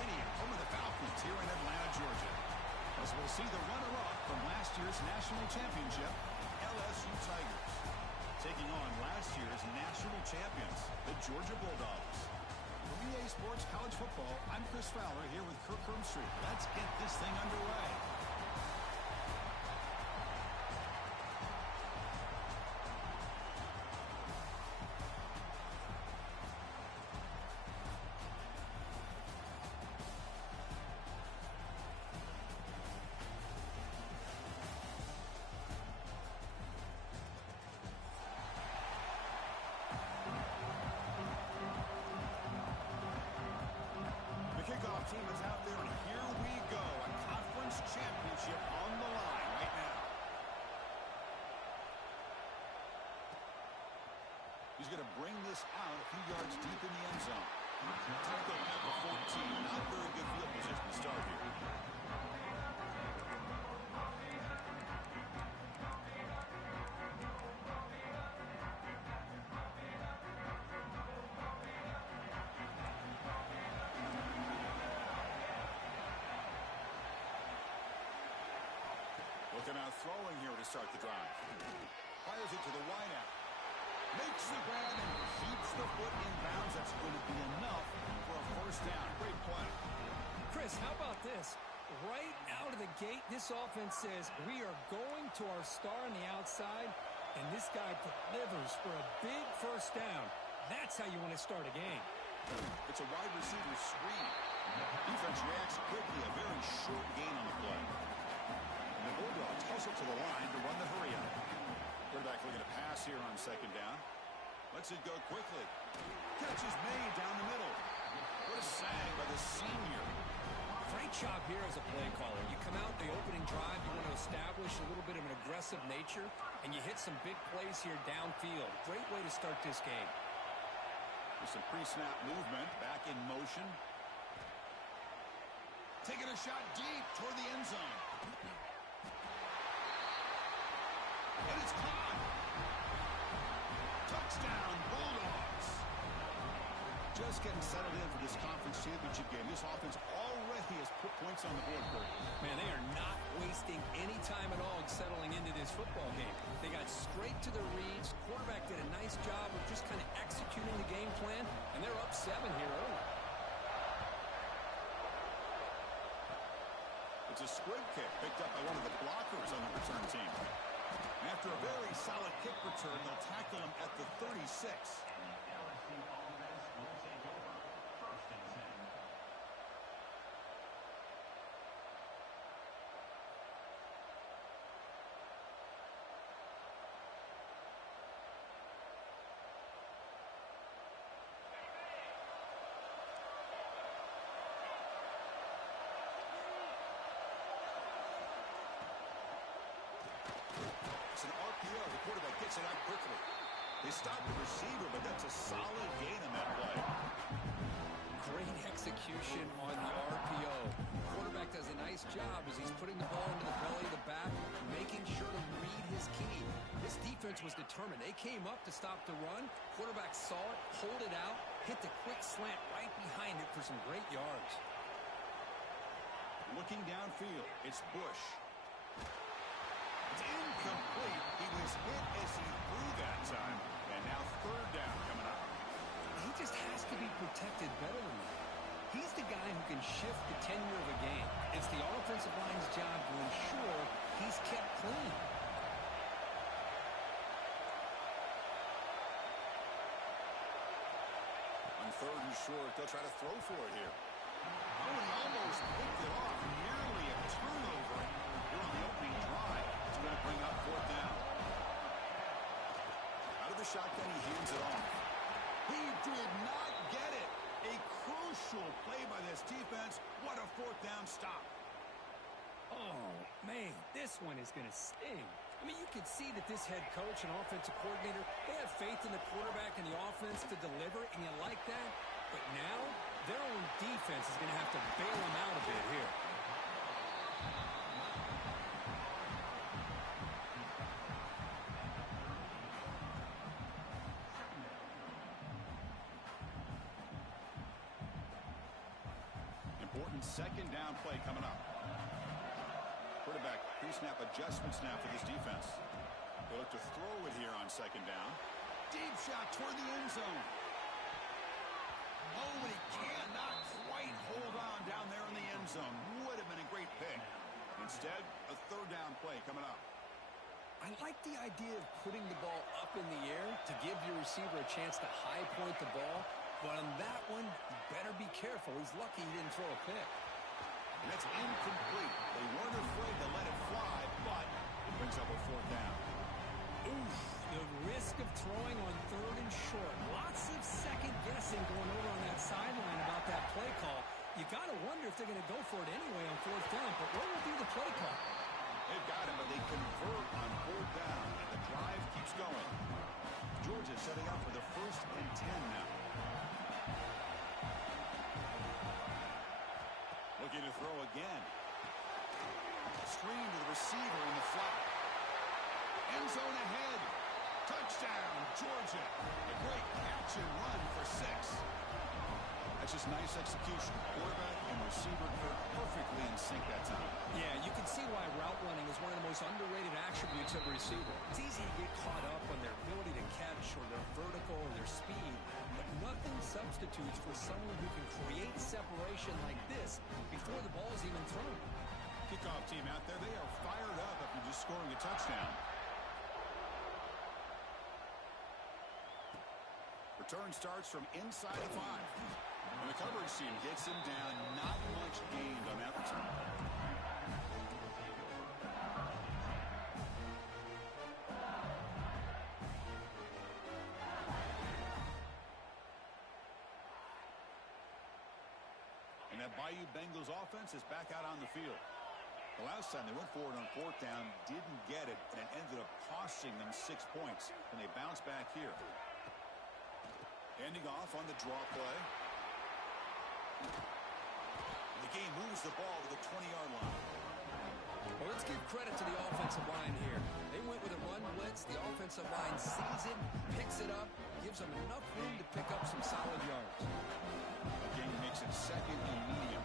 Stadium, home of the Falcons here in Atlanta, Georgia. As we'll see the runner-up from last year's national championship, LSU Tigers, taking on last year's national champions, the Georgia Bulldogs. From EA Sports College Football, I'm Chris Fowler here with Kirk Herbstreit. Let's get this thing underway. Kickoff team is out there, and here we go. A conference championship on the line right now. He's going to bring this out a few yards deep in the end zone. Tackle at the 14. Not very good field position to start here. Looking out throwing here to start the drive. Fires it to the wideout. Makes the grab and keeps the foot in bounds. That's going to be enough for a first down. Great play. Chris, how about this? Right out of the gate, this offense says we are going to our star on the outside, and this guy delivers for a big first down. That's how you want to start a game. It's a wide receiver screen. Defense reacts quickly. A very short gain on the play. And the Bulldogs hustle to the line to run the hurry-up. Quarterback looking to pass here on second down. Lets it go quickly. Catch is made down the middle. What a sag by the senior. Great job here as a play caller. You come out the opening drive, you want to establish a little bit of an aggressive nature, and you hit some big plays here downfield. Great way to start this game. With some pre-snap movement, back in motion. Taking a shot deep toward the end zone. And it's caught. Touchdown, Bulldogs. Just getting settled in for this conference championship game. This offense already has put points on the board, Kurt. Man, they are not wasting any time at all settling into this football game. They got straight to the reads. Quarterback did a nice job of just kind of executing the game plan, and they're up 7 here early. It's a squib kick picked up by one of the blockers on the return team. After a very solid kick return, they'll tackle him at the 36. It's an RPO. The quarterback gets it out quickly. They stop the receiver, but that's a solid gain on that play. Great execution on the RPO. Quarterback does a nice job as he's putting the ball into the belly of the back, making sure to read his key. This defense was determined. They came up to stop the run. Quarterback saw it, pulled it out, hit the quick slant right behind it for some great yards. Looking downfield, it's Bush. It's incomplete. He was hit as he threw that time. And now third down coming up. He just has to be protected better than that. He's the guy who can shift the tenure of a game. It's the offensive line's job to ensure he's kept clean. On third and short, they'll try to throw for it here. Oh, he almost picked it off. Nearly a turnover here on the opening drive. It's going to bring up fourth down. Out of the shotgun, he hands it off. He did not get it. A crucial play by this defense. What a fourth down stop. Oh, man, this one is going to sting. I mean, you could see that this head coach and offensive coordinator, they have faith in the quarterback and the offense to deliver, and you like that. But now, their own defense is going to have to bail them out a bit here. important second down play coming up. Quarterback pre-snap adjustments now for this defense. They look to throw it here on second down. Deep shot toward the end zone. Oh, and he cannot quite hold on down there in the end zone. Would have been a great pick. Instead, a third down play coming up. I like the idea of putting the ball up in the air to give your receiver a chance to high point the ball. But on that one, you better be careful. He's lucky he didn't throw a pick. And that's incomplete. They weren't afraid to let it fly, but it brings up a fourth down. Oof, the risk of throwing on third and short. Lots of second guessing going over on that sideline about that play call. You got to wonder if they're going to go for it anyway on fourth down. But what will be the play call? They've got it, but they convert on fourth down, and the drive keeps going. Georgia setting up for the 1st and 10 now. Looking to throw again. Screen to the receiver in the flat. End zone ahead. Touchdown, Georgia. A great catch and run for 6. That's just nice execution. Quarterback and receiver perfectly in sync that time. Yeah, you can see why route running is one of the most underrated attributes of a receiver. It's easy to get caught up on their ability to catch or their vertical or their speed, but nothing substitutes for someone who can create separation like this before the ball is even thrown. Kickoff team out there, they are fired up after just scoring a touchdown. Return starts from inside the 5. And the coverage team gets him down. Not much gained on that return. And that Bayou Bengals offense is back out on the field. The last time they went forward on fourth down, didn't get it, and it ended up costing them 6 points. And they bounce back here. Handing off on the draw play. The game moves the ball to the 20-yard line. Well, let's give credit to the offensive line here. They went with a run blitz. The offensive line sees it, picks it up, gives them enough room to pick up some solid yards. The game makes it 2nd and medium.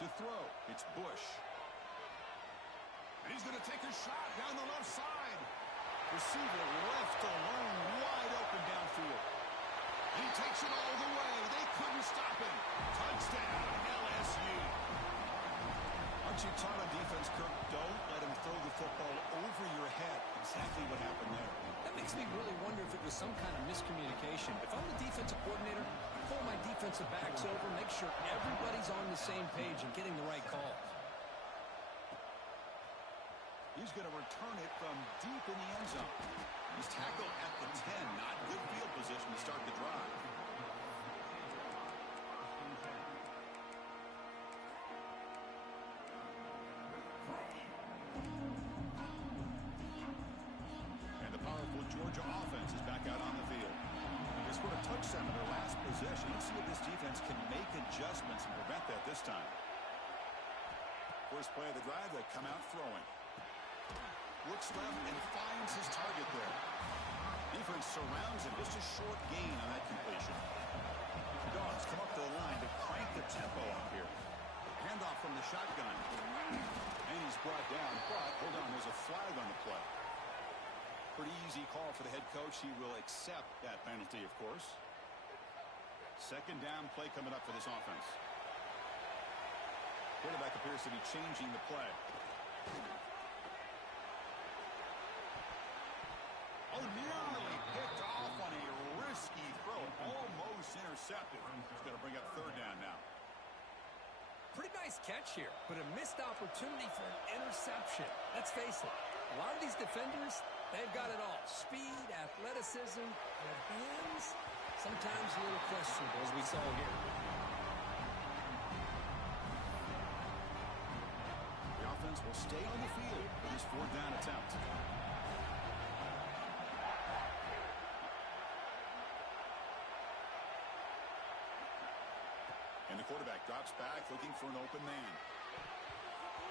To throw, it's Bush. And he's going to take a shot down the left side. Receiver left alone, wide open downfield. He takes it all the way. They couldn't stop him. Touchdown, LSU. Aren't you taught on defense, Kirk? Don't let him throw the football over your head. Exactly what happened there. That makes me really wonder if it was some kind of miscommunication. If I'm the defensive coordinator, I pull my defensive backs over, make sure everybody's on the same page and getting the right calls. He's going to return it from deep in the end zone. He's tackled at the 10. Not good field position to start the drive. And the powerful Georgia offense is back out on the field. They scored a touchdown in their last possession. Let's see if this defense can make adjustments and prevent that this time. First play of the drive, they come out throwing. Looks left and finds his target there. Defense surrounds him. Just a short gain on that completion. The Dogs come up to the line to crank the tempo up here. Handoff from the shotgun. And he's brought down, but hold on, there's a flag on the play. Pretty easy call for the head coach. He will accept that penalty, of course. Second down play coming up for this offense. Quarterback appears to be changing the play. Oh, nearly picked off on a risky throw. Almost intercepted. He's going to bring up third down now. Pretty nice catch here, but a missed opportunity for an interception. Let's face it, a lot of these defenders, they've got it all. Speed, athleticism, their hands, sometimes a little questionable, as we saw here. The offense will stay on the field for this fourth down attempt. And the quarterback drops back, looking for an open man.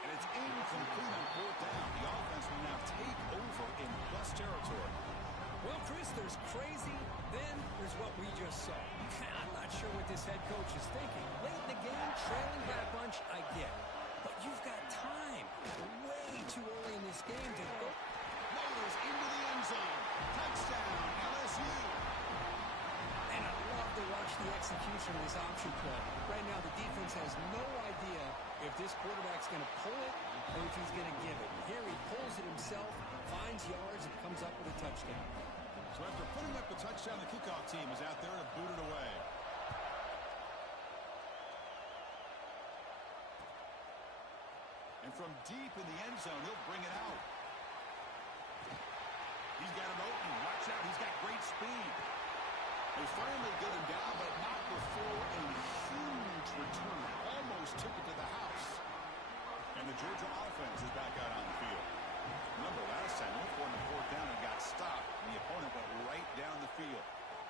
And it's incomplete on fourth down. The offense will now take over in plus territory. Well, Chris, there's crazy, then there's what punch, I get. But you've got time. Way too early in this game to go. Motors into the end zone. Touchdown, LSU. And I love to watch the execution of this option play. Right now, the defense has no idea if this quarterback's going to pull it or if he's going to give it. Here he pulls it himself, finds yards, and comes up with a touchdown. So after putting up the touchdown, the kickoff team is out there to boot it away. And from deep in the end zone, he'll bring it out. He's got an opening. Watch out. He's got great speed. They finally get him down, but not before a huge return. Almost took it to the house. And the Georgia offense is back out on the field. Remember, last time, they were on the fourth down and got stopped. And the opponent went right down the field.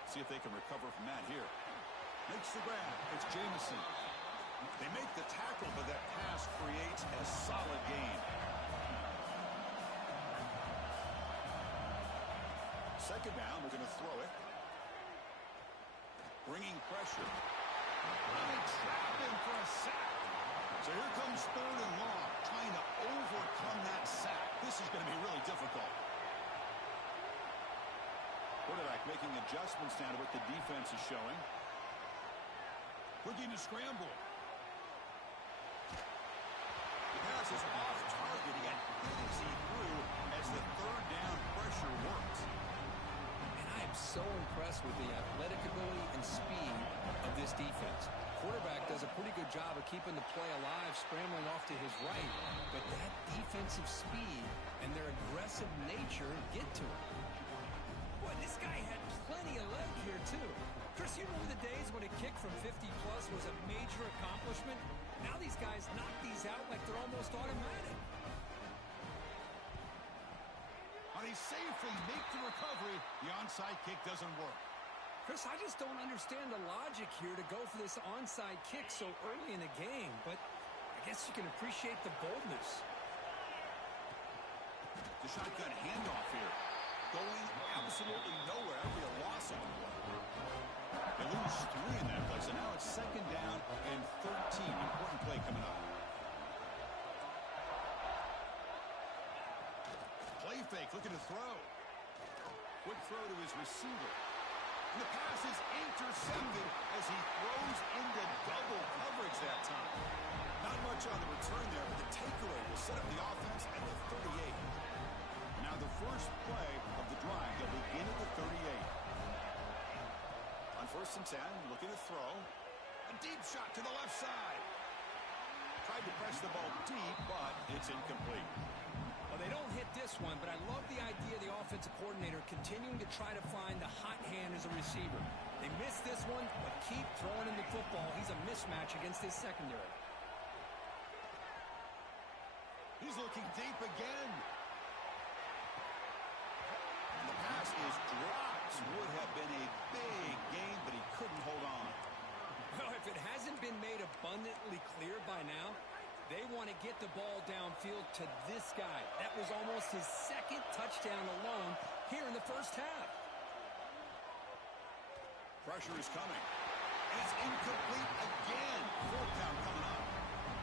See if they can recover from that here. Makes the grab. It's Jamison. They make the tackle, but that pass creates a solid gain. Second down, we're going to throw it. Bringing pressure. They trap him for a sack. So here comes third and long, trying to overcome that sack. This is going to be really difficult. Quarterback making adjustments now to what the defense is showing. Looking to scramble. The pass is off target. He got hit as he threw as the third down pressure worked. And I am so impressed with the athletic ability and speed of this defense. Quarterback does a pretty good job of keeping the play alive, scrambling off to his right. But that defensive speed and their aggressive nature get to him. Boy, this guy had plenty of leg here, too. Chris, you remember the days when a kick from 50-plus was a major accomplishment? Now these guys knock these out like they're almost automatic. How they safely make the recovery. The onside kick doesn't work. Chris, I just don't understand the logic here to go for this onside kick so early in the game, but I guess you can appreciate the boldness. The shotgun handoff here. Going absolutely nowhere. That'll be a loss on the play. They lose 3 in that play, so now it's second down and 13. Important play coming up. Play fake, looking to throw. Quick throw to his receiver. And the pass is intercepted as he throws into double coverage that time. Not much on the return there, but the takeaway will set up the offense at the 38. Now the first play of the drive, they'll begin at the 38. On 1st and 10, looking to throw. A deep shot to the left side. Tried to press the ball deep, but it's incomplete. Well, they don't hit this one, but I love the idea of the offensive coordinator continuing to try to find the hot hand as a receiver. They missed this one, but keep throwing him the football. He's a mismatch against his secondary. He's looking deep again. And the pass is dropped. Would have been a big gain, but he couldn't hold on. Well, if it hasn't been made abundantly clear by now, they want to get the ball downfield to this guy. That was almost his second touchdown alone here in the first half. Pressure is coming. And it's incomplete again. 4th down coming up.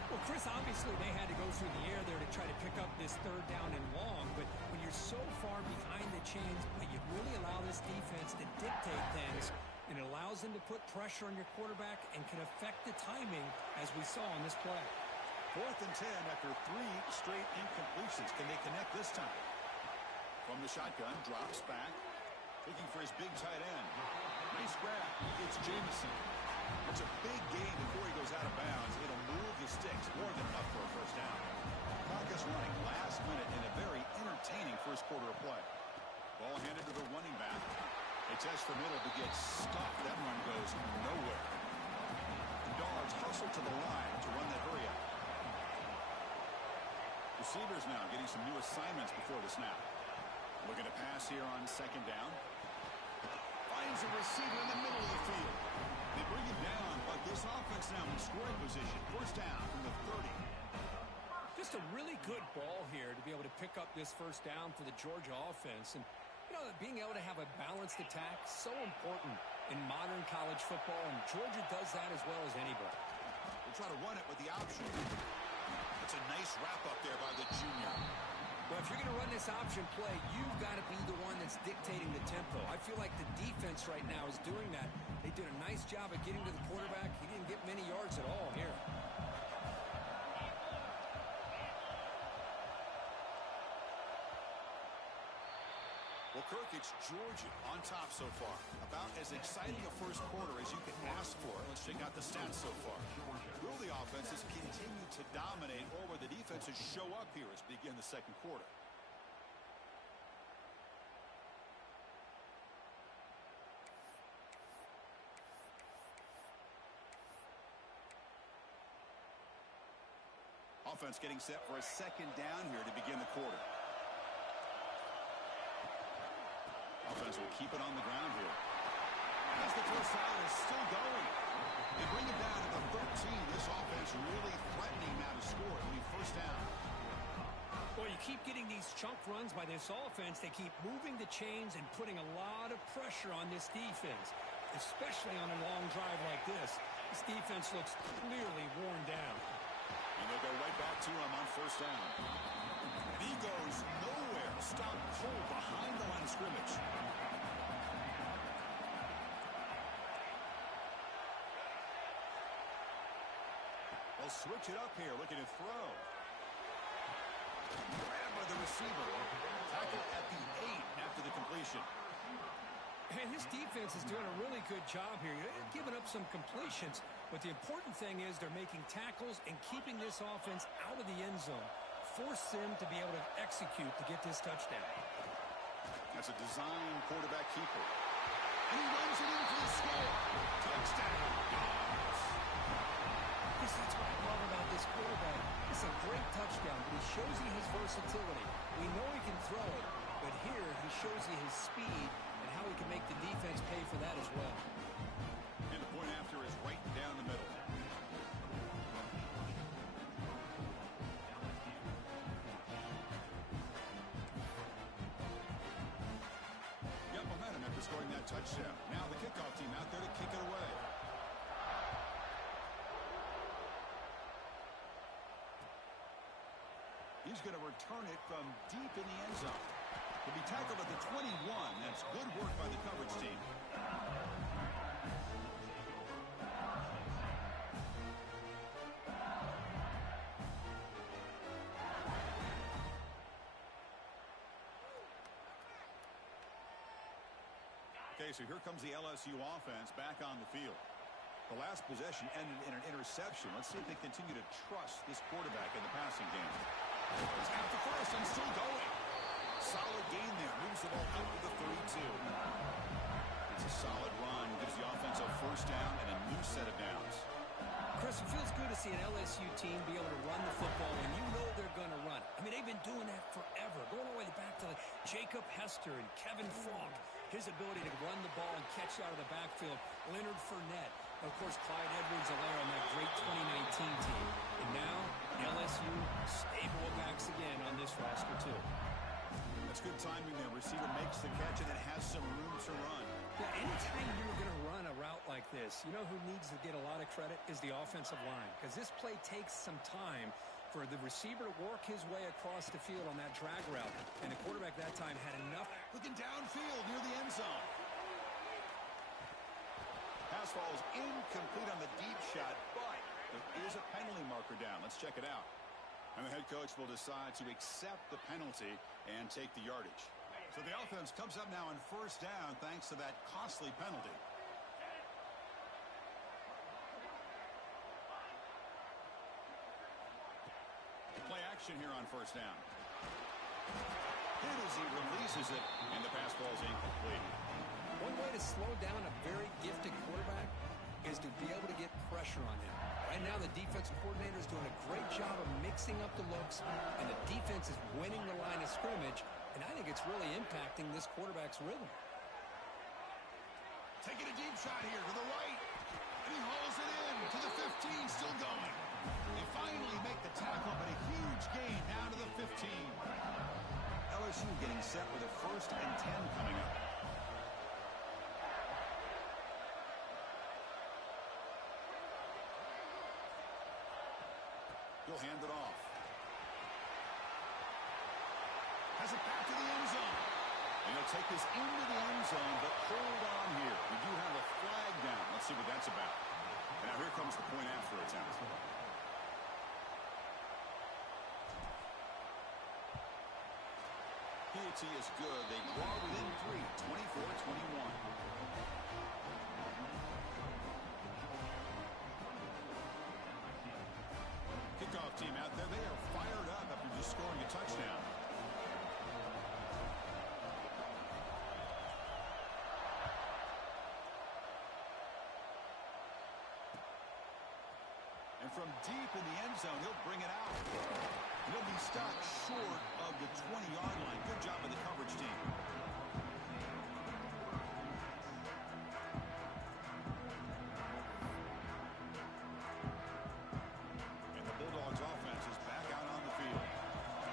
Well, Chris, obviously they had to go through the air there to try to pick up this 3rd down and long, but when you're so far behind the chains, you really allow this defense to dictate things, and it allows them to put pressure on your quarterback and can affect the timing, as we saw on this play. 4th and 10 after 3 straight incompletions. Can they connect this time? From the shotgun, drops back, looking for his big tight end. Nice grab. It's Jamison. It's a big gain before he goes out of bounds. It'll move the sticks more than enough for a 1st down. Clock is running last minute in a very entertaining first quarter of play. Ball handed to the running back. They test the middle to get stuffed. That run goes nowhere. The Dogs hustle to the line to run that hurry up. Receivers now getting some new assignments before the snap. Looking to pass here on 2nd down. Finds a receiver in the middle of the field. They bring him down, but this offense now in scoring position. 1st down from the 30. Just a really good ball here to be able to pick up this 1st down for the Georgia offense. And, you know, being able to have a balanced attack, so important in modern college football, and Georgia does that as well as anybody. We'll try to run it with the option. It's a nice wrap-up there by the junior. Well, if you're going to run this option play, you've got to be the one that's dictating the tempo. I feel like the defense right now is doing that. They did a nice job of getting to the quarterback. He didn't get many yards at all here. Well, Kirk, it's Georgia on top so far. About as exciting a first quarter as you can ask for. Let's check out the stats so far. Will the offenses continue to dominate, or will the defenses show up here as we begin the second quarter? Offense getting set for a second down here to begin the quarter. Offense will keep it on the ground here. As the first down is still going. They bring it down to the 13. This offense really threatening now to score. It'll be first down. Well, you keep getting these chunk runs by this offense. They keep moving the chains and putting a lot of pressure on this defense, especially on a long drive like this. This defense looks clearly worn down. And they'll go right back to him on first down. And he goes nowhere. Stopped cold behind the line of scrimmage. They'll switch it up here, looking to throw. Grabbed by the receiver. Tackle at the 8 after the completion. And this defense is doing a really good job here. They're giving up some completions, but the important thing is they're making tackles and keeping this offense out of the end zone. Force them to be able to execute to get this touchdown. That's a design quarterback keeper. And he runs it in for the score. Touchdown. That's what I love about this quarterback. It's a great touchdown, but he shows you his versatility. We know he can throw it, but here he shows you his speed and how he can make the defense pay for that as well. And the point after is right down the middle. Got momentum after scoring that touchdown. Now the kickoff team out there to kick it away. He's going to return it from deep in the end zone. He'll be tackled at the 21. That's good work by the coverage team. Okay, so here comes the LSU offense back on the field. The last possession ended in an interception. Let's see if they continue to trust this quarterback in the passing game. It's out to first and still going. Solid gain there. Moves the ball out to the 32. It's a solid run. Gives the offense a first down and a new set of downs. Chris, it feels good to see an LSU team be able to run the football, and you know they're going to run it. I mean, they've been doing that forever, going all the way back to Jacob Hester and Kevin Falk. His ability to run the ball and catch out of the backfield. Leonard Fournette. Of course, Clyde Edwards-Helaire on that great 2019 team. And now, LSU stable of backs again on this roster, too. That's good timing there. Receiver makes the catch, and it has some room to run. Yeah, anytime you're going to run a route like this, you know who needs to get a lot of credit is the offensive line. Because this play takes some time for the receiver to work his way across the field on that drag route. And the quarterback that time had enough. Looking downfield near the end zone. Pass falls incomplete on the deep shot, but there is a penalty marker down. Let's check it out. And the head coach will decide to accept the penalty and take the yardage. So the offense comes up now on first down thanks to that costly penalty. Play action here on first down. Hit as he releases it, and the pass ball is incomplete. One way to slow down a very gifted quarterback is to be able to get pressure on him. Right now, the defensive coordinator is doing a great job of mixing up the looks, and the defense is winning the line of scrimmage, and I think it's really impacting this quarterback's rhythm. Taking a deep shot here to the right, and he hauls it in to the 15, still going. They finally make the tackle, but a huge gain down to the 15. LSU getting set with a 1st and 10 coming up. He'll hand it off. Has it back to the end zone. And he'll take this into the end zone, but hold on here. We do have a flag down. Let's see what that's about. And now here comes the point after attempt. PAT is good. They draw within 3, 24-21. Kickoff team out there. They are fired up after just scoring a touchdown. And from deep in the end zone, he'll bring it out. And he'll be stopped short of the 20-yard line. Good job of the coverage team. And the Bulldogs offense is back out on the field.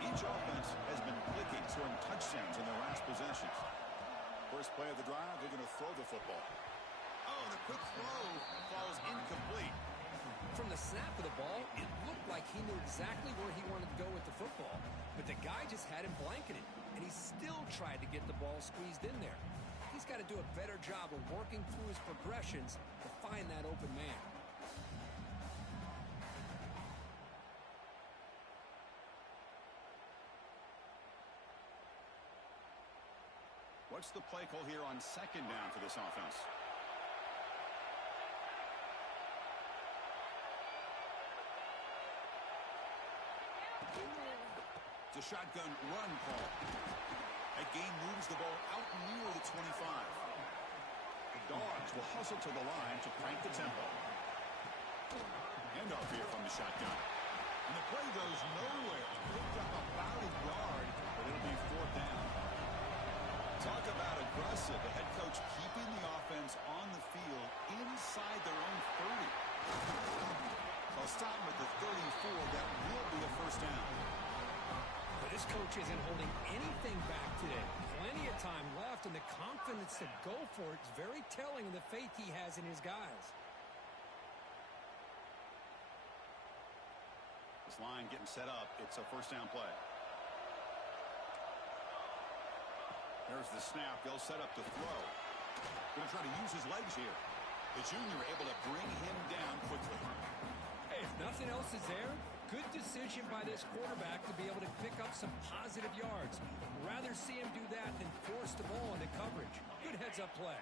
Each offense has been clicking, scoring touchdowns in their last possessions. First play of the drive, they're going to throw the football. Oh, the quick throw falls incomplete. From the snap of the ball, it looked like he knew exactly where he wanted to go with the football. But the guy just had him blanketed, and he still tried to get the ball squeezed in there. He's got to do a better job of working through his progressions to find that open man. What's the play call here on second down for this offense? It's a shotgun run call. That game moves the ball out near the 25. The Dogs will hustle to the line to crank the tempo. Handoff here from the shotgun. And the play goes nowhere. Picked up about a yard, but it'll be fourth down. Talk about aggressive. The head coach keeping the offense on the field inside their own 30. I'll stop him at the 34. That will be a first down. But this coach isn't holding anything back today. Plenty of time left, and the confidence to go for it is very telling of the faith he has in his guys. This line getting set up. It's a first down play. There's the snap. They'll set up to throw. Going to try to use his legs here. The junior able to bring him down quickly. Hey, if nothing else is there, good decision by this quarterback to be able to pick up some positive yards. Rather see him do that than force the ball into coverage. Good heads-up play.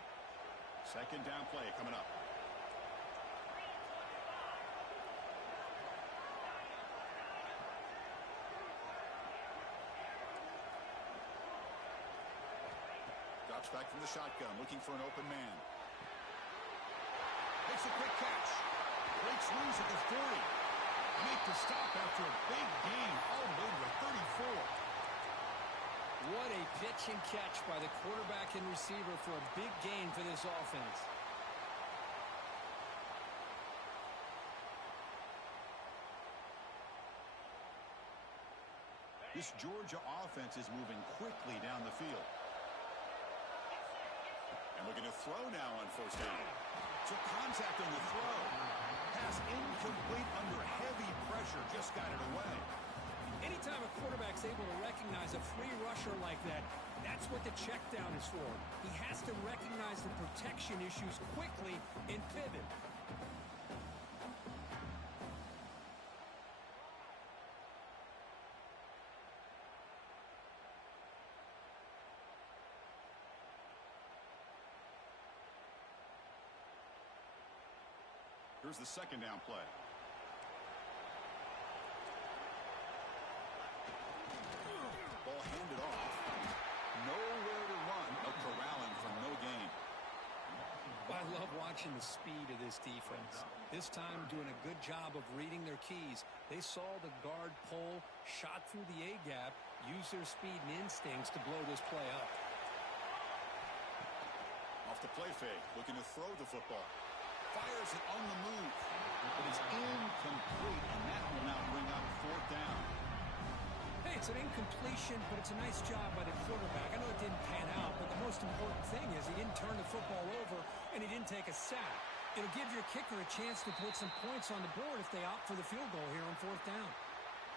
Second down play coming up. Drops back from the shotgun, looking for an open man. Makes a quick catch. Breaks loose at the 40. Make the stop after a big gain all the way to the 34. What a pitch and catch by the quarterback and receiver for a big gain for this offense. This Georgia offense is moving quickly down the field. And looking to throw now on first down. Took contact on the throw. Pass incomplete under heavy pressure. Just got it away. Anytime a quarterback's able to recognize a free rusher like that, that's what the check down is for. He has to recognize the protection issues quickly and pivot. Here's the second down play. Ball handed off. Nowhere to run, but corralling for no gain. I love watching the speed of this defense. This time doing a good job of reading their keys. They saw the guard pull, shot through the A-gap, used their speed and instincts to blow this play up. Off the play fake, looking to throw the football. Fires it on the move, but it's incomplete, and that will now bring up fourth down. Hey, it's an incompletion, but it's a nice job by the quarterback. I know it didn't pan out, but the most important thing is he didn't turn the football over, and he didn't take a sack. It'll give your kicker a chance to put some points on the board if they opt for the field goal here on 4th down.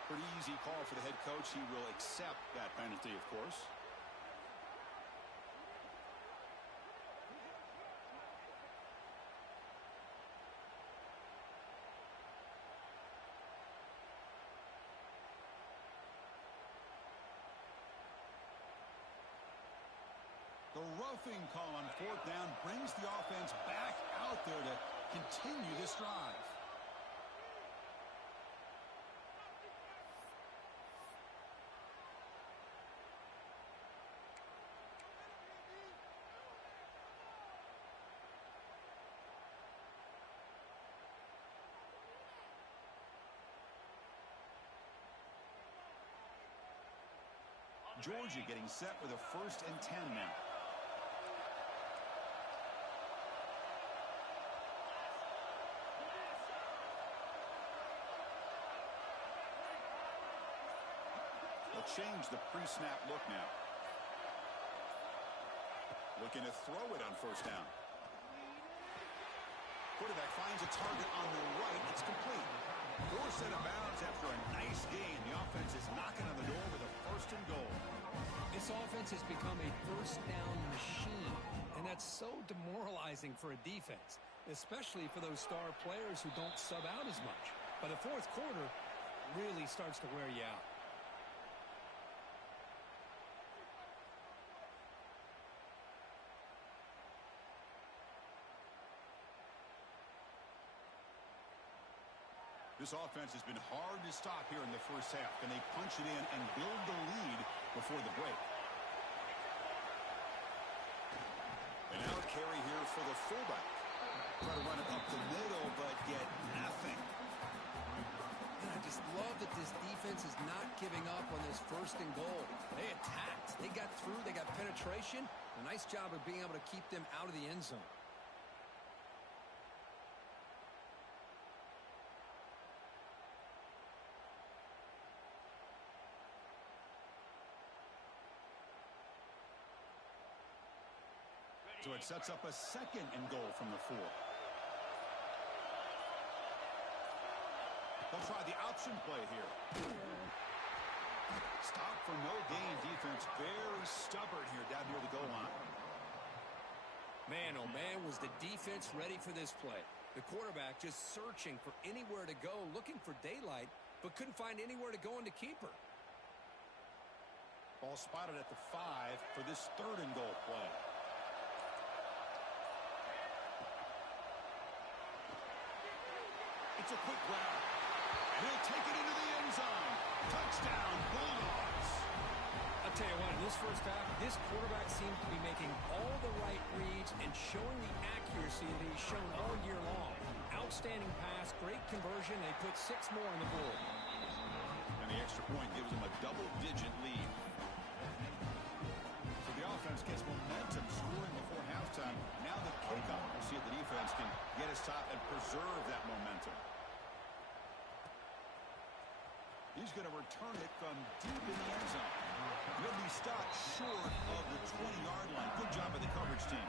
Pretty easy call for the head coach. He will accept that penalty, of course. The roughing call on 4th down brings the offense back out there to continue this drive. Georgia getting set with a 1st and 10 now. They'll change the pre-snap look now. Looking to throw it on 1st down. Quarterback finds a target on the right. It's complete. Forced out of bounds after a nice gain. The offense is knocking on the door with a 1st and goal. This offense has become a 1st down machine, and that's so demoralizing for a defense, especially for those star players who don't sub out as much. By the 4th quarter, really starts to wear you out. This offense has been hard to stop here in the 1st half. Can they punch it in and build the lead before the break? And now carry here for the fullback. Try to run it up the middle, but get nothing. And I just love that this defense is not giving up on this 1st and goal. They attacked. They got through. They got penetration. A nice job of being able to keep them out of the end zone. So it sets up a 2nd and goal from the 4. They'll try the option play here. Stop for no gain defense. Very stubborn here down near the goal line. Man, oh man, was the defense ready for this play. The quarterback just searching for anywhere to go, looking for daylight, but couldn't find anywhere to go into keeper. Ball spotted at the 5 for this 3rd and goal play. It's a quick grab. And he'll take it into the end zone. Touchdown, Bulldogs. I'll tell you what, in this 1st half, this quarterback seems to be making all the right reads and showing the accuracy that he's shown all year long. Outstanding pass, great conversion. They put 6 more on the board. And the extra point gives them a double-digit lead. So the offense gets momentum scoring before halftime. Now the kickoff. We'll see if the defense can get a stop and preserve that momentum. He's going to return it from deep in the end zone. He'll be stopped short of the 20-yard line. Good job by the coverage team.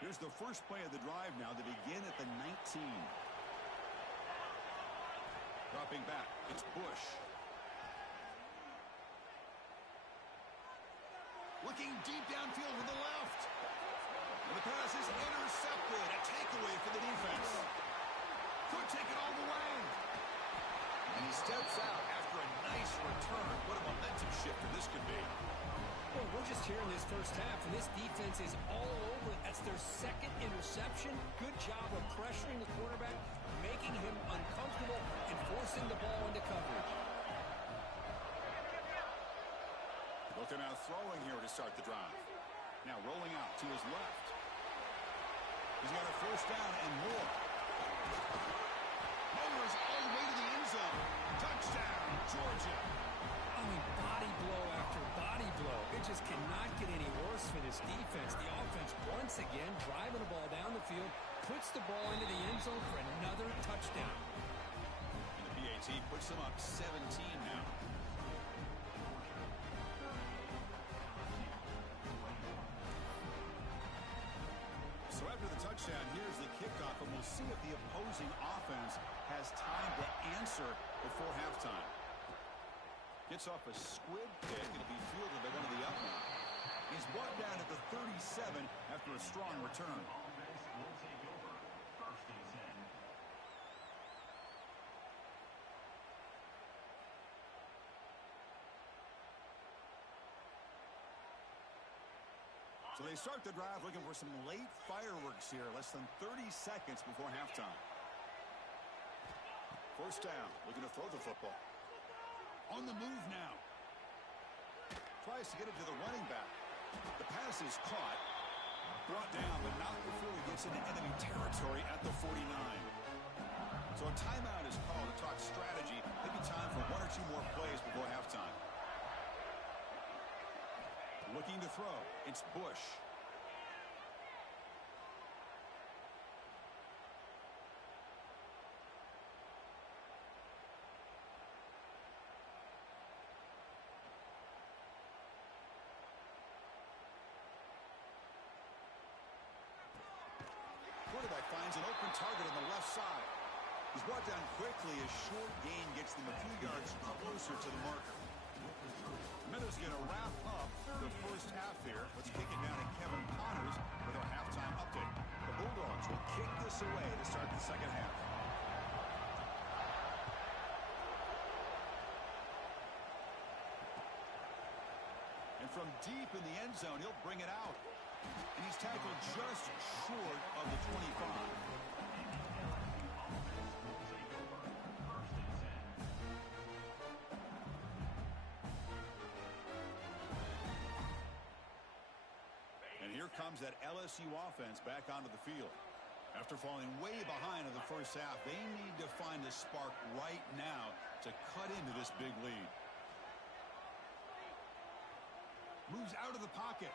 Here's the first play of the drive now. They begin at the 19. Dropping back, it's Bush. Looking deep downfield to the left. And the pass is intercepted. A takeaway for the defense. Could take it all the way. And he steps out after a nice return. What a momentum shifter this could be. Well, we're just here in this 1st half, and this defense is all over it. That's their 2nd interception. Good job of pressuring the quarterback, making him uncomfortable, and forcing the ball into coverage. Looking out throwing here to start the drive. Now rolling out to his left. He's got a 1st down and more. Mowers all the way to the end zone. Touchdown, Georgia. I mean, body blow after body blow. It just cannot get any worse for this defense. The offense, once again, driving the ball down the field, puts the ball into the end zone for another touchdown. And the PAT puts them up 17 now. So after the touchdown, here's the kickoff, and we'll see if the opposing offense has time to answer before halftime. Gets off a squib kick. It'll be fielded by one of the up men. He's brought down at the 37 after a strong return. So they start the drive looking for some late fireworks here. Less than 30 seconds before halftime. First down, looking to throw the football. On the move now. Tries to get it to the running back. The pass is caught. Brought down, but not before he gets into enemy territory at the 49. So a timeout is called to talk strategy. Maybe time for one or two more plays before halftime. Looking to throw. It's Bush. Quarterback finds an open target on the left side. He's brought down quickly. A short gain gets them a few yards closer to the marker. Minutes going to wrap up the first half here. Let's kick it down to Kevin Connors with our halftime update. The Bulldogs will kick this away to start the second half. And from deep in the end zone, he'll bring it out. And he's tackled just short of the 25. Here comes that LSU offense back onto the field. After falling way behind in the first half, they need to find the spark right now to cut into this big lead. Moves out of the pocket.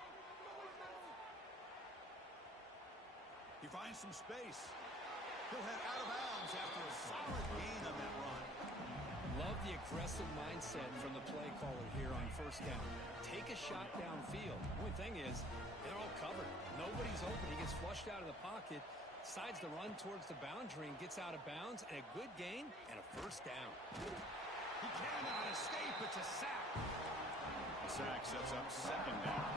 He finds some space. He'll head out of bounds after a solid gain on that run. Love the aggressive mindset from the play caller here on first down. Take a shot downfield. The only thing is, they're all covered. Nobody's open. He gets flushed out of the pocket, decides to run towards the boundary and gets out of bounds, and a good gain and a first down. He cannot escape. It's a sack. The sack sets up second down.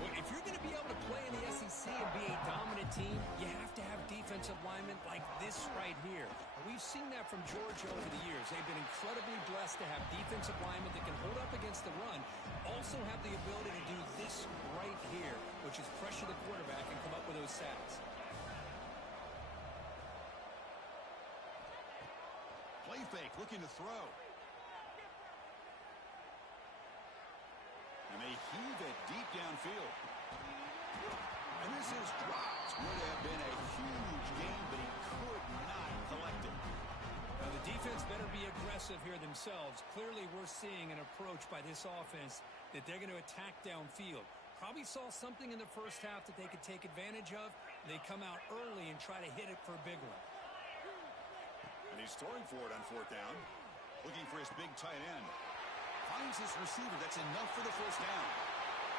Well, if you're going to be able to play in the SEC and be a dominant team, you have to have defensive linemen like this right here. We've seen that from Georgia over the years. They've been incredibly blessed to have defensive linemen that can hold up against the run, also have the ability to do this right here, which is pressure the quarterback and come up with those sacks. Play fake, looking to throw. And they heave it deep downfield. And this is dropped. Would have been a huge gain, but he could not collect it. Now the defense better be aggressive here themselves. Clearly we're seeing an approach by this offense that they're going to attack downfield. Probably saw something in the first half that they could take advantage of. They come out early and try to hit it for a big one. And he's throwing for it on fourth down. Looking for his big tight end. Finds his receiver. That's enough for the first down.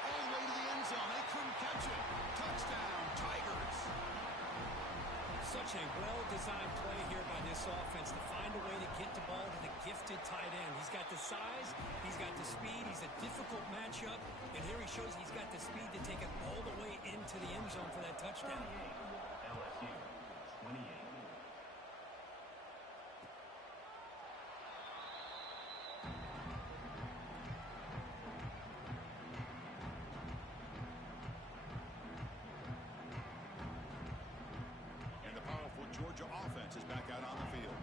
All the way to the end zone. They couldn't catch it. Touchdown, Tigers. Such a well-designed play here by this offense to find a way to get the ball to the gifted tight end. He's got the size. He's got the speed. He's a difficult matchup. And here he shows he's got the speed to take it all the way into the end zone for that touchdown. LSU, 28. Georgia offense is back out on the field.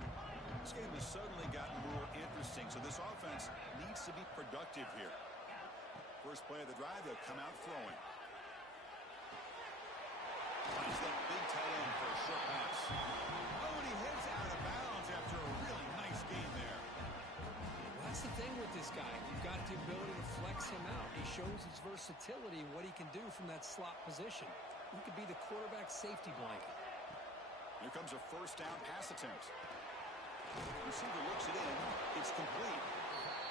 This game has suddenly gotten more interesting, so this offense needs to be productive here. First play of the drive, they'll come out throwing. Finds that big tight end for a short pass. Oh, and he heads out of bounds after a really nice game there. Well, That's the thing with this guy. You've got the ability to flex him out. He shows his versatility and what he can do from that slot position. He could be the quarterback safety blanket. Here comes a first down pass attempt. Receiver looks it in. It's complete.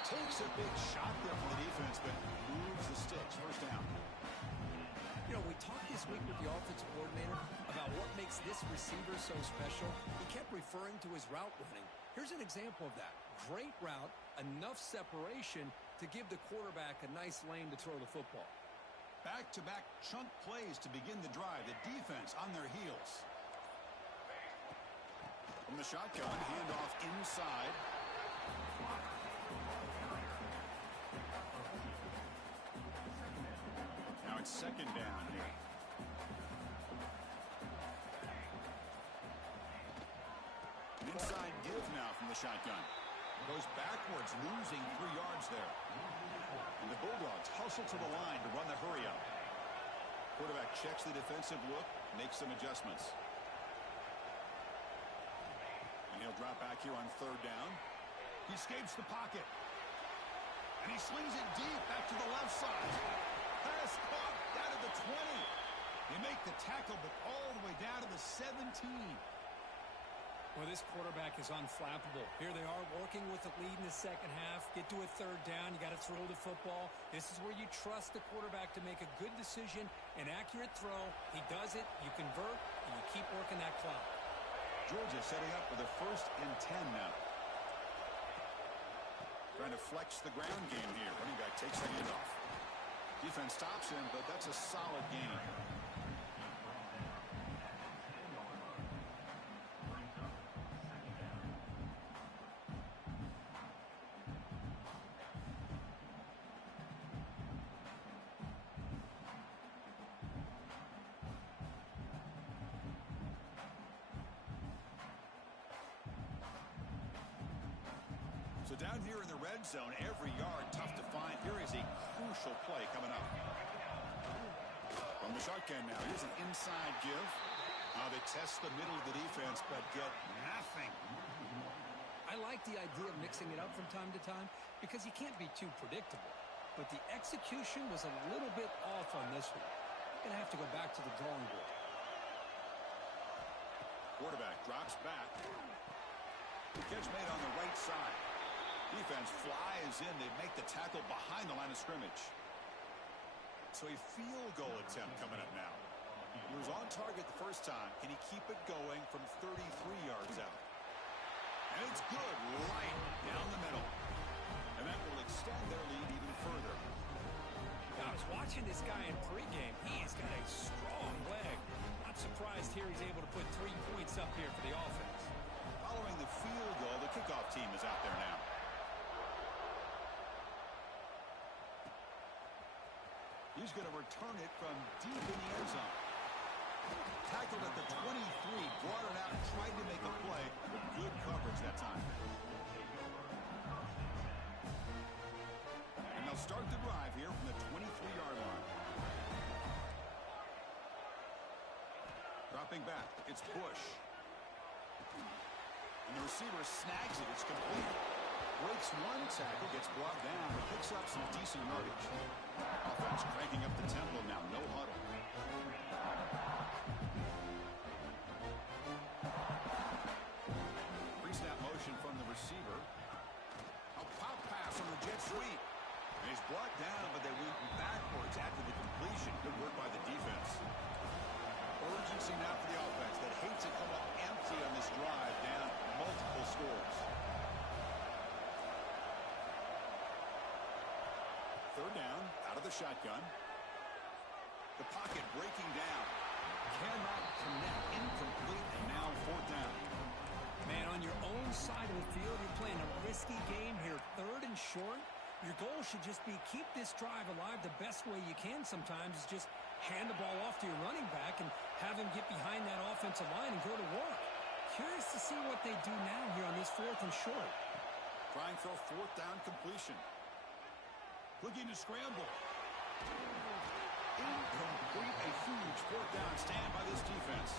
Takes a big shot there from the defense, but moves the sticks. First down. You know, we talked this week with the offensive coordinator about what makes this receiver so special. He kept referring to his route running. Here's an example of that. Great route, enough separation to give the quarterback a nice lane to throw the football. Back-to-back chunk plays to begin the drive. The defense on their heels. From the shotgun, handoff inside. Now it's second down here. Inside give now from the shotgun. Goes backwards, losing 3 yards there. And the Bulldogs hustle to the line to run the hurry up. Quarterback checks the defensive look, makes some adjustments. And he'll drop back here on third down. He escapes the pocket. And he slings it deep back to the left side. Pass caught down to the 20. They make the tackle, but all the way down to the 17. Well, this quarterback is unflappable. Here they are working with the lead in the second half. Get to a third down. You got to throw the football. This is where you trust the quarterback to make a good decision, an accurate throw. He does it. You convert, and you keep working that clock. Georgia setting up for the 1st and 10 now. Trying to flex the ground game here. Running back takes the handoff. Defense stops him, but that's a solid gain. So down here in the red zone, every yard tough to find. Here is a crucial play coming up. From the shotgun now, here's an inside give. They test the middle of the defense, but get nothing. I like the idea of mixing it up from time to time because you can't be too predictable. But the execution was a little bit off on this one. You're going to have to go back to the drawing board. Quarterback drops back. Catch made on the right side. Defense flies in. They make the tackle behind the line of scrimmage. So a field goal attempt coming up now. He was on target the first time. Can he keep it going from 33 yards out? And it's good right down the middle. And that will extend their lead even further. Now, I was watching this guy in pregame. He's got a strong leg. Not surprised here he's able to put 3 points up here for the offense. Following the field goal, the kickoff team is out there now. He's going to return it from deep in the end zone. Tackled at the 23, brought it out and tried to make a play with good coverage that time. And they'll start the drive here from the 23-yard line. Dropping back, it's Bush. And the receiver snags it, it's complete. Breaks one tackle, gets brought down, but picks up some decent yardage. Offense cranking up the tempo now, no huddle. Pre-snap motion from the receiver. A pop pass on the jet sweep. And he's brought down, but they went backwards after the completion. Good work by the defense. Urgency now for the offense that hates to come up empty on this drive, down multiple scores. Third down, out of the shotgun. The pocket breaking down. Cannot connect, incomplete, and now 4th down. Man, on your own side of the field, you're playing a risky game here. 3rd and short. Your goal should just be keep this drive alive the best way you can sometimes is just hand the ball off to your running back and have him get behind that offensive line and go to work. Curious to see what they do now here on this 4th and short. Trying for a 4th down completion. Looking to scramble. Incomplete, a huge 4th down stand by this defense.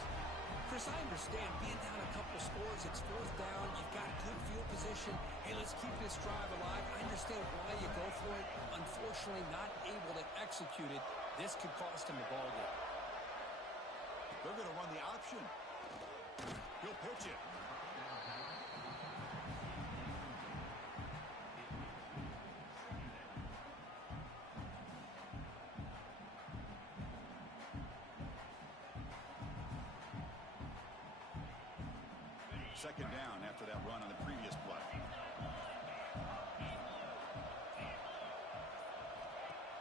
Chris, I understand being down a couple scores, it's 4th down, you've got good field position, Hey, let's keep this drive alive. I understand why you go for it. Unfortunately, not able to execute it. This could cost him the ball game. They're going to run the option. He'll pitch it. Second down after that run on the previous play.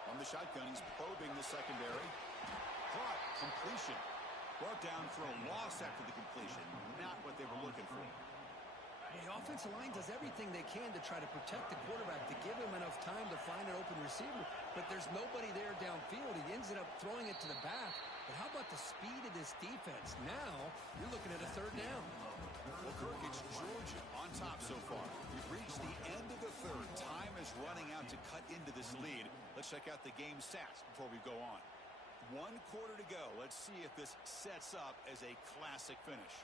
On the shotgun, he's probing the secondary. Caught. Completion. Brought down for a loss after the completion. Not what they were looking for. The offensive line does everything they can to try to protect the quarterback, to give him enough time to find an open receiver. But there's nobody there downfield. He ends up throwing it to the back. But how about the speed of this defense? Now, you're looking at a third down. Well, Kirk, it's Georgia on top so far. We've reached the end of the third. Time is running out to cut into this lead. Let's check out the game stats before we go on. 1 quarter to go. Let's see if this sets up as a classic finish.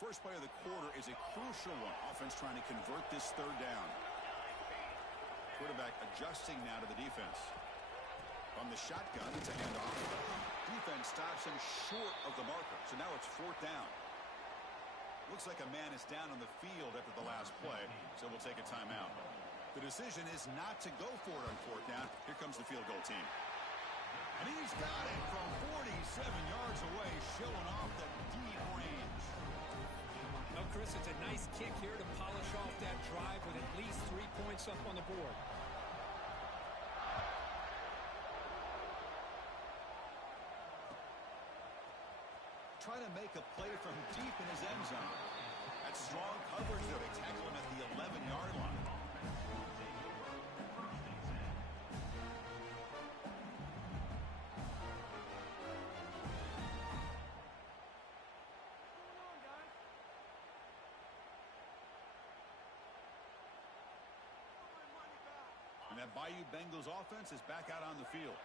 First play of the quarter is a crucial one. Offense trying to convert this third down. Quarterback adjusting now to the defense. On the shotgun, it's a handoff. Defense stops him short of the marker. So now it's 4th down. Looks like a man is down on the field after the last play, so we'll take a timeout. The decision is not to go for it on 4th down. Here comes the field goal team. And he's got it from 47 yards away, showing off the deep range. Well, Chris, it's a nice kick here to polish off that drive with at least 3 points up on the board. Trying to make a play from deep in his end zone. That's strong coverage, though. They tackle him at the 11-yard line. And that Bayou Bengals offense is back out on the field.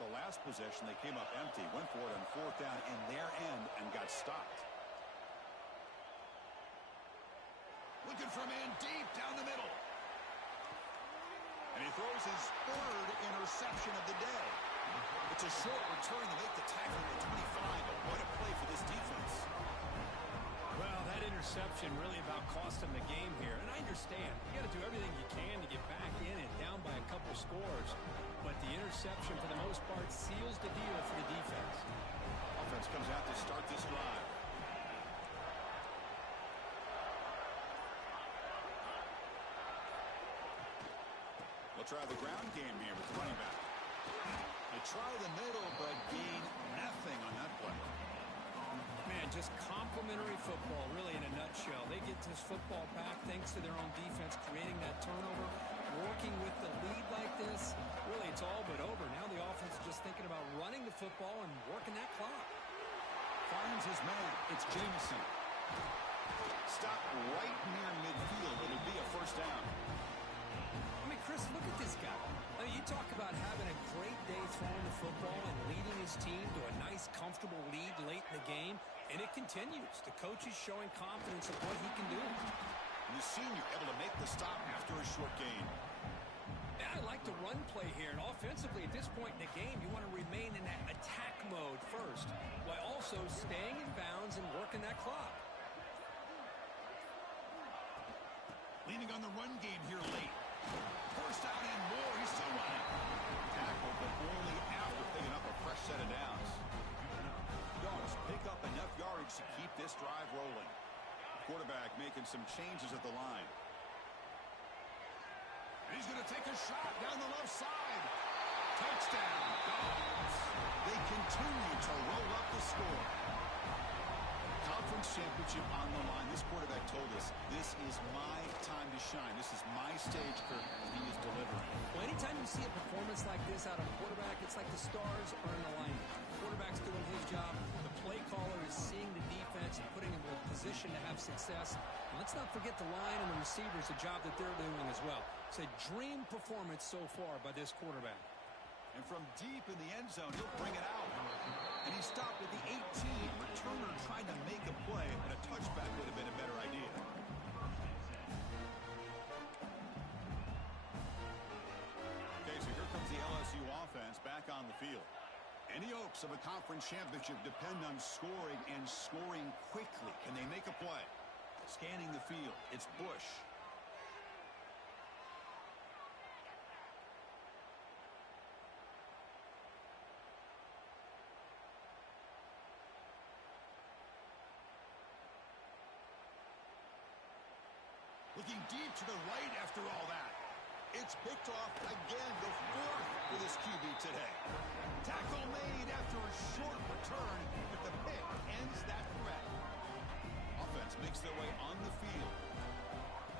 The last possession, they came up empty, went for it on 4th down in their end and got stopped. Looking for a man deep down the middle. And he throws his 3rd interception of the day. It's a short return to make the tackle at 25, but what a play for this defense. Well, that interception really about cost them the game here. And I understand. You got to do everything you can to get back in it, down by a couple scores. But the interception, for the most part, seals the deal for the defense. Offense comes out to start this drive. They'll try the ground game here with the running back. They try the middle, but gain nothing on that play. Man, just complimentary football, really, in a nutshell. They get this football back thanks to their own defense, creating that turnover, working with the lead like this. Really, it's all but over. Now the offense is just thinking about running the football and working that clock. Finds his man. It's Jameson. Stop right near midfield. It'll be a 1st down. I mean, Chris, look at this guy. I mean, you talk about having a great day throwing the football and leading his team to a nice, comfortable lead late in the game, and it continues. The coach is showing confidence of what he can do. And the senior able to make the stop after a short gain. Yeah, I like the run play here, and offensively at this point in the game, you want to remain in that attack mode first, while also staying in bounds and working that clock. Leaning on the run game here late. First out and more. He's still running. Tackle, but only after picking up a fresh set of downs. Dogs pick up enough yardage to keep this drive rolling. Quarterback making some changes at the line. And he's going to take a shot down the left side. Touchdown, Dogs. They continue to roll up the score. Conference championship on the line. This quarterback told us, this is my time to shine. This is my stage, Kirk, and he is delivering. Well, anytime you see a performance like this out of a quarterback, it's like the stars are in alignment. The quarterback's doing his job. The play caller is seeing the defense and putting him in a position to have success. And let's not forget the line and the receivers, the job that they're doing as well. It's a dream performance so far by this quarterback. And from deep in the end zone, he'll bring it out. And he stopped at the 18. Returner trying to make a play, and a touchback would have been a better idea. Okay, so here comes the LSU offense back on the field. Any hopes of a conference championship depend on scoring and scoring quickly. Can they make a play? Scanning the field, it's Bush. Looking deep to the right after all that. It's picked off again, the fourth for this QB today. Tackle made after a short return, but the pick ends that threat. Offense makes their way on the field.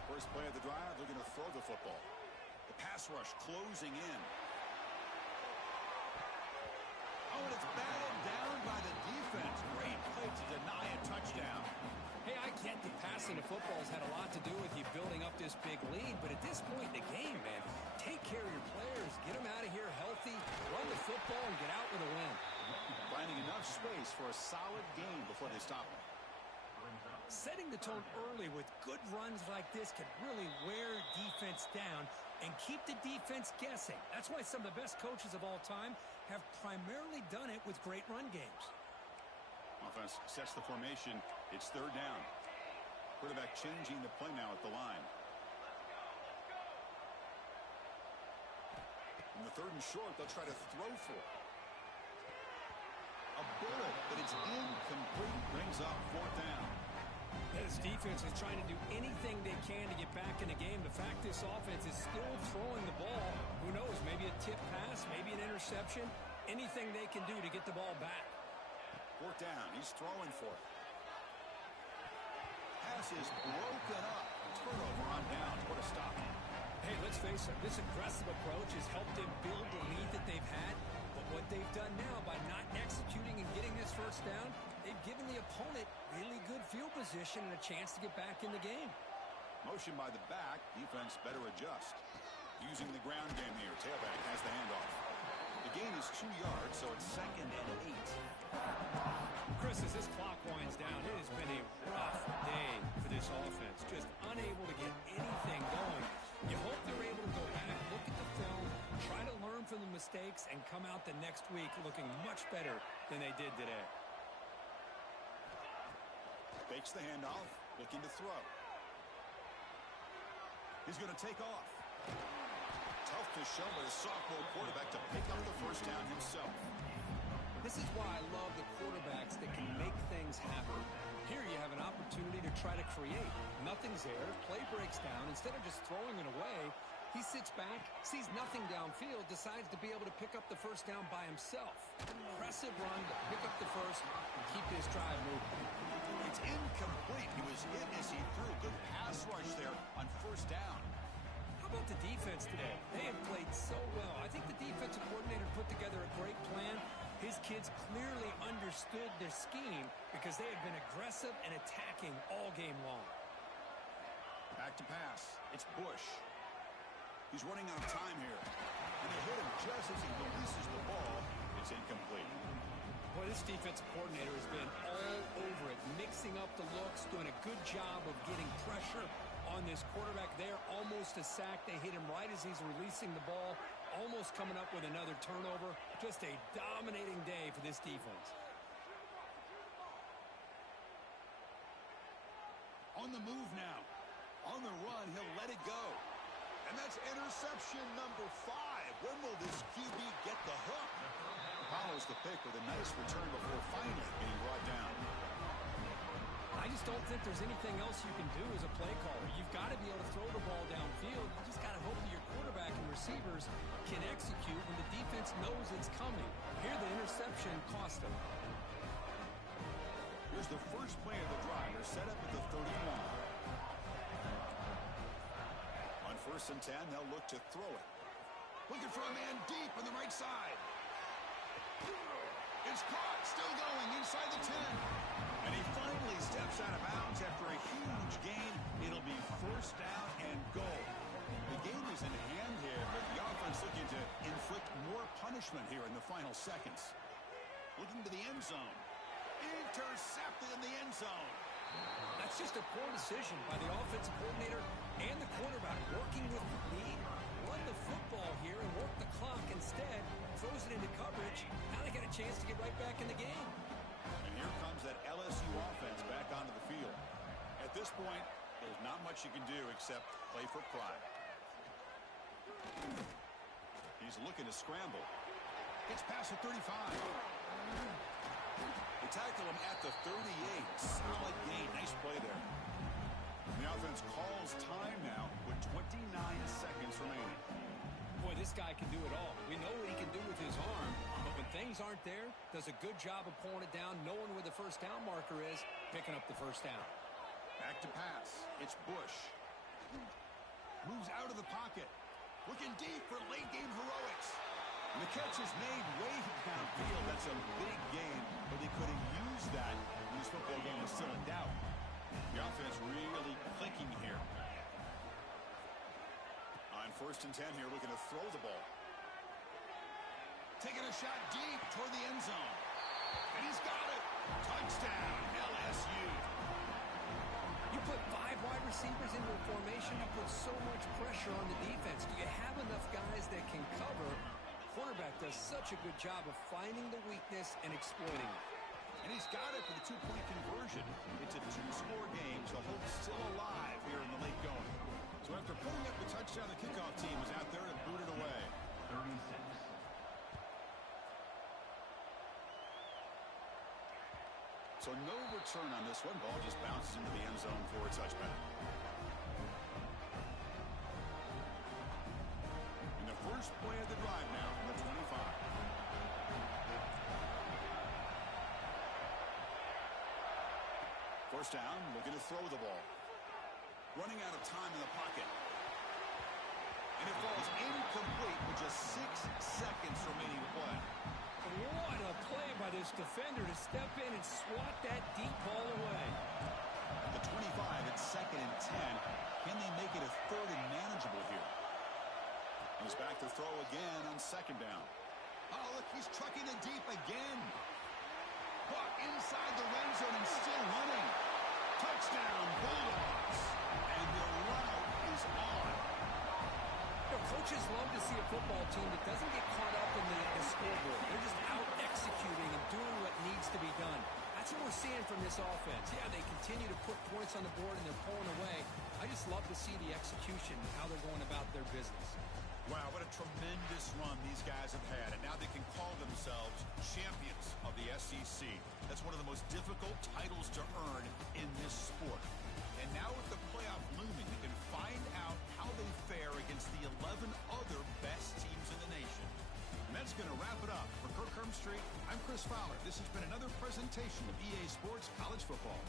First play of the drive, they're going to throw the football. The pass rush closing in. Oh, and it's battled down by the defense. Great play to deny a touchdown. Hey, I get that passing the football has had a lot to do with you building up this big lead, but at this point in the game, man, take care of your players, get them out of here healthy, run the football, and get out with a win. Finding enough space for a solid game before they stop him. Setting the tone early with good runs like this can really wear defense down and keep the defense guessing. That's why some of the best coaches of all time have primarily done it with great run games. Offense sets the formation. It's third down. Quarterback changing the play now at the line. In the third and short, they'll try to throw for it. A bullet, but it's incomplete. Brings up fourth down. This defense is trying to do anything they can to get back in the game. The fact this offense is still throwing the ball, who knows, maybe a tip pass, maybe an interception, anything they can do to get the ball back. Fourth down. He's throwing for it. Pass is broken up. Turnover on down. What a stop. Hey, let's face it. This aggressive approach has helped them build the lead that they've had. But what they've done now by not executing and getting this first down, they've given the opponent really good field position and a chance to get back in the game. Motion by the back. Defense better adjust. Using the ground game here. Tailback has the handoff. The gain is 2 yards, so it's 2nd and 8. Chris, as this clock winds down, it has been a rough day for this offense. Just unable to get anything going. You hope they're able to go back, look at the film, try to learn from the mistakes, and come out the next week looking much better than they did today. Fakes the handoff, looking to throw. He's going to take off. Tough to show by the sophomore quarterback to pick up the first down himself. This is why I love the quarterbacks that can make things happen. Here you have an opportunity to try to create. Nothing's there. Play breaks down. Instead of just throwing it away, he sits back, sees nothing downfield, decides to be able to pick up the first down by himself. Impressive run to pick up the first and keep this drive moving. It's incomplete. He was hit as he threw. Good pass rush there on first down. How about the defense today? They have played so well. I think the defensive coordinator put together a great plan. His kids clearly understood their scheme because they had been aggressive and attacking all game long. Back to pass. It's Bush. He's running out of time here. And they hit him just as he releases the ball. It's incomplete. Boy, this defensive coordinator has been all over it, mixing up the looks, doing a good job of getting pressure on this quarterback there. Almost a sack. They hit him right as he's releasing the ball. Almost coming up with another turnover. Just a dominating day for this defense. On the move now. On the run, he'll let it go. And that's interception number 5. When will this QB get the hook? Follows the pick with a nice return before finally being brought down. I just don't think there's anything else you can do as a play caller. You've got to be able to throw the ball downfield. You just got to hope that your quarterback and receivers can execute when the defense knows it's coming. Here, the interception cost them. Here's the first play of the drive. They're set up at the 31. On 1st and 10, they'll look to throw it. Looking for a man deep on the right side. It's caught, still going inside the 10. And he finally steps out of bounds after a huge gain. It'll be first down and goal. The game is in hand here, but the offense looking to inflict more punishment. punishment here in the final seconds. Looking to the end zone. Intercepted in the end zone. That's just a poor decision by the offensive coordinator and the quarterback, working with the lead. Run the football here and work the clock. Instead, throws it into coverage. Now they get a chance to get right back in the game. And here comes that LSU offense back onto the field. At this point, there's not much you can do except play for pride. He's looking to scramble. Gets past the 35. They tackle him at the 38. Solid gain. Nice play there. The offense calls time now with 29 seconds remaining. Boy, this guy can do it all. We know what he can do with his arm, but when things aren't there, does a good job of pulling it down, knowing where the first down marker is, picking up the first down. Back to pass. It's Bush. Moves out of the pocket. Looking deep for late game heroics. And the catch is made way downfield. That's a big gain, but they couldn't use that when this football game was still in doubt. The offense really clicking here. On 1st and 10 here, looking to throw the ball. Taking a shot deep toward the end zone. And he's got it. Touchdown, LSU. You put 5 wide receivers into a formation, you put so much pressure on the defense. Do you have enough guys that can cover? Quarterback does such a good job of finding the weakness and exploiting it. And he's got it for the 2-point conversion. It's a 2-score game, so hope's still alive here in the late going. So after putting up the touchdown, the kickoff team was out there and booted away. 36. So no return on this one. Ball just bounces into the end zone for a touchback. And the first play of the drive now from the 25. First down, looking to throw the ball. Running out of time in the pocket. And it falls incomplete with just 6 seconds remaining to play. What a play by this defender to step in and swat that deep ball away. The 25, it's 2nd and 10. Can they make it a 3rd and manageable here? He's back to throw again on 2nd down. Oh, look, he's trucking it deep again. Buck inside the red zone and still running. Touchdown, Bulldogs. And the route is on. You know, coaches love to see a football team that doesn't get caught up in the scoreboard. They're just out executing and doing what needs to be done. That's what we're seeing from this offense. Yeah, they continue to put points on the board and they're pulling away. I just love to see the execution and how they're going about their business. Wow, what a tremendous run these guys have had, and now they can call themselves champions of the SEC. That's one of the most difficult titles to earn in this sport. And now with the playoff looming, they can find out how they fare against the 11 other best teams in the nation. And that's going to wrap it up. For Kirk Hermstreet, I'm Chris Fowler. This has been another presentation of EA Sports College Football.